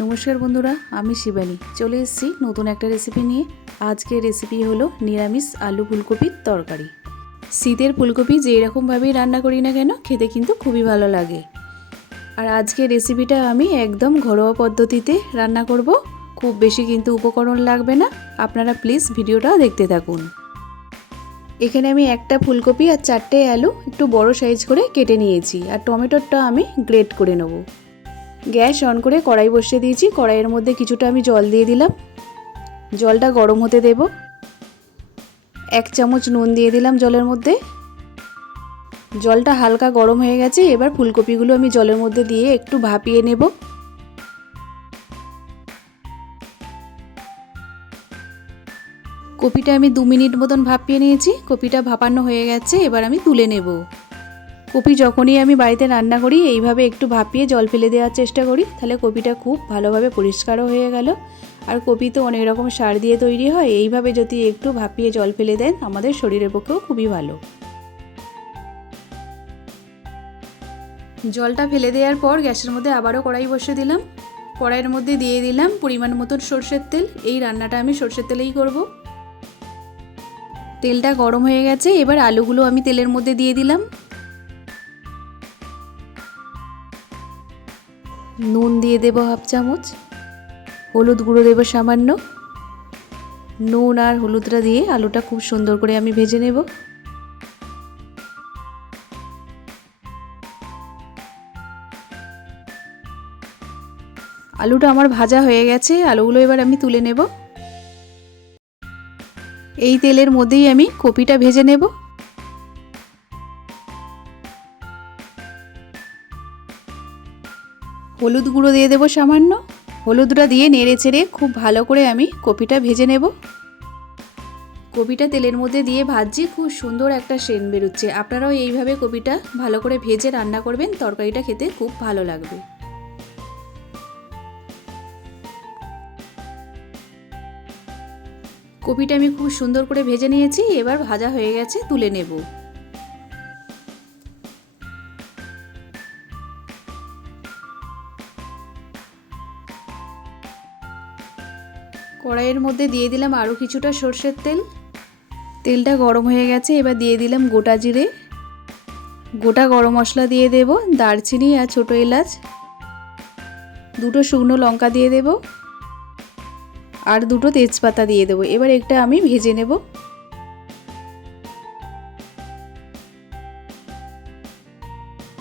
নমস্কার বন্ধুরা, আমি শিবানী। চলে এসেছি নতুন একটা রেসিপি নিয়ে। আজকের রেসিপি হলো নিরামিষ আলু ফুলকপির তরকারি। শীতের ফুলকপি যেই রকমভাবেই রান্না করি না কেন, খেতে কিন্তু খুবই ভালো লাগে। আর আজকের রেসিপিটা আমি একদম ঘরোয়া পদ্ধতিতে রান্না করব। খুব বেশি কিন্তু উপকরণ লাগবে না। আপনারা প্লিজ ভিডিওটা দেখতে থাকুন। এখানে আমি একটা ফুলকপি আর চারটে আলু একটু বড় সাইজ করে কেটে নিয়েছি। আর টমেটোরটা আমি গ্রেট করে নেব। গ্যাস অন করে কড়াই বসিয়ে দিয়েছি। কড়াইয়ের মধ্যে কিছুটা আমি জল দিয়ে দিলাম। জলটা গরম হতে দেব। এক চামচ নুন দিয়ে দিলাম জলের মধ্যে। জলটা হালকা গরম হয়ে গেছে, এবার ফুলকপিগুলো আমি জলের মধ্যে দিয়ে একটু ভাপিয়ে নেব। কপিটা আমি দু মিনিট মতন ভাপিয়ে নিয়েছি। কপিটা ভাপানো হয়ে গেছে, এবার আমি তুলে নেব। কপি যখনই আমি বাড়িতে রান্না করি, এইভাবে একটু ভাপিয়ে জল ফেলে দেওয়ার চেষ্টা করি। তাহলে কপিটা খুব ভালোভাবে পরিষ্কারও হয়ে গেল। আর কপি তো অনেক রকম সার দিয়ে তৈরি হয়। এইভাবে যদি একটু ভাপিয়ে জল ফেলে দেন, আমাদের শরীরের পক্ষেও খুবই ভালো। জলটা ফেলে দেওয়ার পর গ্যাসের মধ্যে আবারও কড়াই বসে দিলাম। কড়াইয়ের মধ্যে দিয়ে দিলাম পরিমাণ মতন সর্ষের তেল। এই রান্নাটা আমি সর্ষের তেলেই করব। তেলটা গরম হয়ে গেছে। এবার আলুগুলো আমি তেলের মধ্যে দিয়ে দিলাম। নুন দিয়ে দেব হাফ চামচ, হলুদ গুঁড়ো দেবো সামান্য, নুন আর হলুদটা দিয়ে আলুটা খুব সুন্দর করে আমি ভেজে নেব। আলুটা আমার ভাজা হয়ে গেছে, আলুগুলো এবার আমি তুলে নেব। এই তেলের মধ্যেই আমি কপিটা ভেজে নেব। হলুদ গুঁড়ো দিয়ে দেবো সামান্য। হলুদটা দিয়ে নেড়ে চেড়ে খুব ভালো করে আমি কপিটা ভেজে নেব। কপিটা তেলের মধ্যে দিয়ে ভাজছি, খুব সুন্দর একটা সেন বেরোচ্ছে। আপনারাও এইভাবে কপিটা ভালো করে ভেজে রান্না করবেন, তরকারিটা খেতে খুব ভালো লাগবে। কপিটা আমি খুব সুন্দর করে ভেজে নিয়েছি, এবার ভাজা হয়ে গেছে, তুলে নেব। কড়াইয়ের মধ্যে দিয়ে দিলাম আরও কিছুটা সর্ষের তেল। তেলটা গরম হয়ে গেছে, এবার দিয়ে দিলাম গোটা জিরে। গোটা গরম মশলা দিয়ে দেব, দারচিনি আর ছোটো এলাচ। দুটো শুকনো লঙ্কা দিয়ে দেব। আর দুটো তেজপাতা দিয়ে দেবো। এবার একটা আমি ভেজে নেব।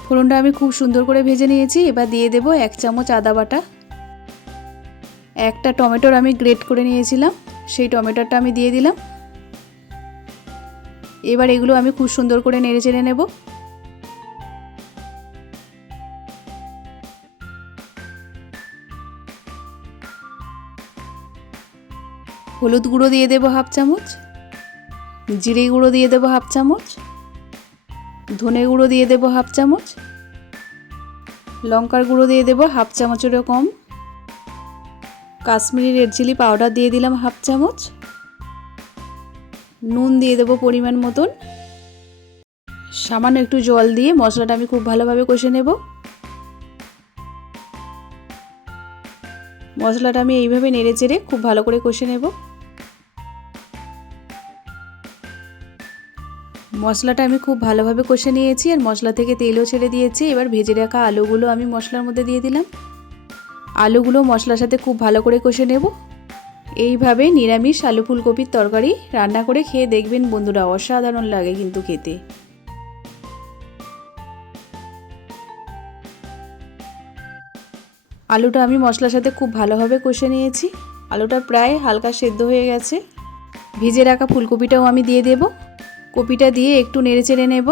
ফোড়নটা আমি খুব সুন্দর করে ভেজে নিয়েছি। এবার দিয়ে দেব এক চামচ আদা বাটা। একটা টমেটোর আমি গ্রেট করে নিয়েছিলাম, সেই টমেটোটা আমি দিয়ে দিলাম। এবার এগুলো আমি খুব সুন্দর করে নেড়ে চেড়ে নেব। হলুদ গুঁড়ো দিয়ে দেবো হাফ চামচ, জিরে গুঁড়ো দিয়ে দেবো হাফ চামচ, ধনে গুঁড়ো দিয়ে দেবো হাফ চামচ, লঙ্কার গুঁড়ো দিয়ে দেবো হাফ চামচেরও কম। কাশ্মীরি রেড চিলি পাউডার দিয়ে দিলাম হাফ চামচ। নুন দিয়ে দেবো পরিমাণ মতন। সামান্য একটু জল দিয়ে মশলাটা আমি খুব ভালোভাবে কষে নেব। মশলাটা আমি এইভাবে নেড়ে চেড়ে খুব ভালো করে কষে নেব। মশলাটা আমি খুব ভালোভাবে কষে নিয়েছি আর মশলা থেকে তেলও ছেড়ে দিয়েছি। এবার ভেজে রাখা আলুগুলো আমি মশলার মধ্যে দিয়ে দিলাম। আলুগুলো মশলার সাথে খুব ভালো করে কষে নেব। এইভাবে নিরামিষ আলু ফুলকপির তরকারি রান্না করে খেয়ে দেখবেন বন্ধুরা, অসাধারণ লাগে কিন্তু খেতে। আলুটা আমি মশলার সাথে খুব ভালোভাবে কষে নিয়েছি। আলুটা প্রায় হালকা সেদ্ধ হয়ে গেছে। ভিজে রাখা ফুলকপিটাও আমি দিয়ে দেব। কপিটা দিয়ে একটু নেড়ে চেড়ে নেব।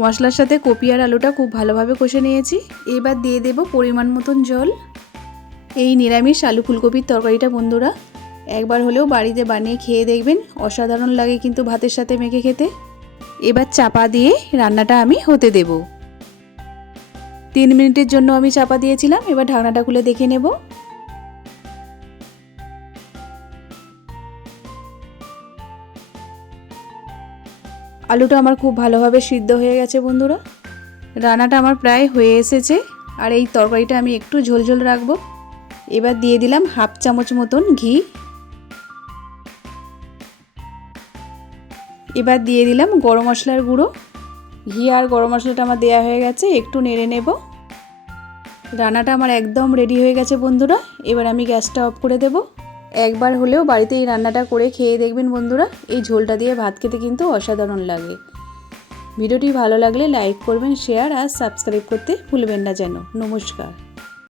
মশলার সাথে কপি আর আলুটা খুব ভালোভাবে কষে নিয়েছি। এবার দিয়ে দেব পরিমাণ মতন জল। এই নিরামিষ আলু ফুলকপির তরকারিটা বন্ধুরা, একবার হলেও বাড়িতে বানিয়ে খেয়ে দেখবেন। অসাধারণ লাগে কিন্তু ভাতের সাথে মেখে খেতে। এবার চাপা দিয়ে রান্নাটা আমি হতে দেব। তিন মিনিটের জন্য আমি চাপা দিয়েছিলাম, এবার ঢাকনাটা খুলে দেখে নেব। আলুটা আমার খুব ভালোভাবে সিদ্ধ হয়ে গেছে বন্ধুরা। রান্নাটা আমার প্রায় হয়ে এসেছে, আর এই তরকারিটা আমি একটু ঝোলঝোল রাখব। এবার দিয়ে দিলাম হাফ চামচ মতন ঘি। এবার দিয়ে দিলাম গরম মশলার গুঁড়ো। ঘি আর গরম মশলাটা আমার দেওয়া হয়ে গেছে, একটু নেড়ে নেব। রান্নাটা আমার একদম রেডি হয়ে গেছে বন্ধুরা, এবার আমি গ্যাসটা অফ করে দেব। একবার হলেও বাড়িতে এই রান্নাটা করে খেয়ে দেখবেন বন্ধুরা, এই ঝোলটা দিয়ে ভাত খেতে কিন্তু অসাধারণ লাগে। ভিডিওটি ভালো লাগলে লাইক করবেন, শেয়ার আর সাবস্ক্রাইব করতে ভুলবেন না যেন। নমস্কার।